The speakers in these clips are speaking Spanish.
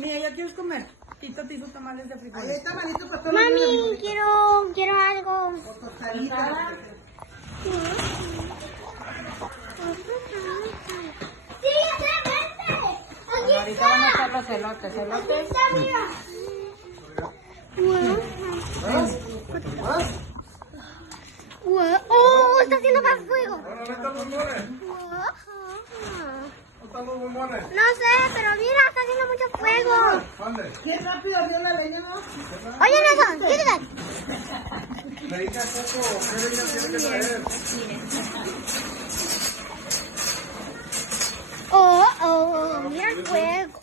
Mira, ¿ya quieres comer? Tito te hizo tamales de frijoles. Ahí hay tamalitos para todos. Mami, quiero algo. O tostarita. Sí, vente. Aquí Ahorita van a estar los elotes. ¿Elotes? está, mira. ¡Oh! Está haciendo más fuego. ¿Dónde están los bombones? Wow. ¿Dónde están los bombones? No sé, pero mira, está haciendo mucho fuego. ¿Dónde? Qué rápido abrió la leña, ¿no? Oye, Nelson, quítate. Leña poco. ¿Qué leña tiene que traer? Mira el fuego.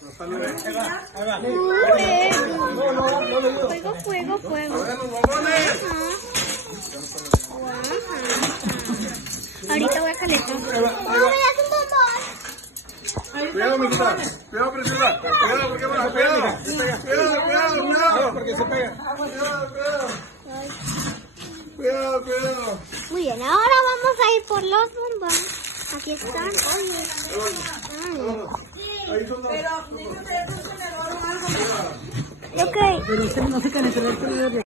Fuego. A ver los bombones. Ahorita voy a calentar. No, me das un bombón. Cuidado, mijita. Cuidado, preciosa. Cuidado, porque va. Cuidado. Cuidado. Porque se pega. Cuidado. Muy bien, ahora vamos a ir por los bombones. Aquí están. Ahí son Pero, niños, ¿te das un tenedor o algo? Ok. Pero no se calentó el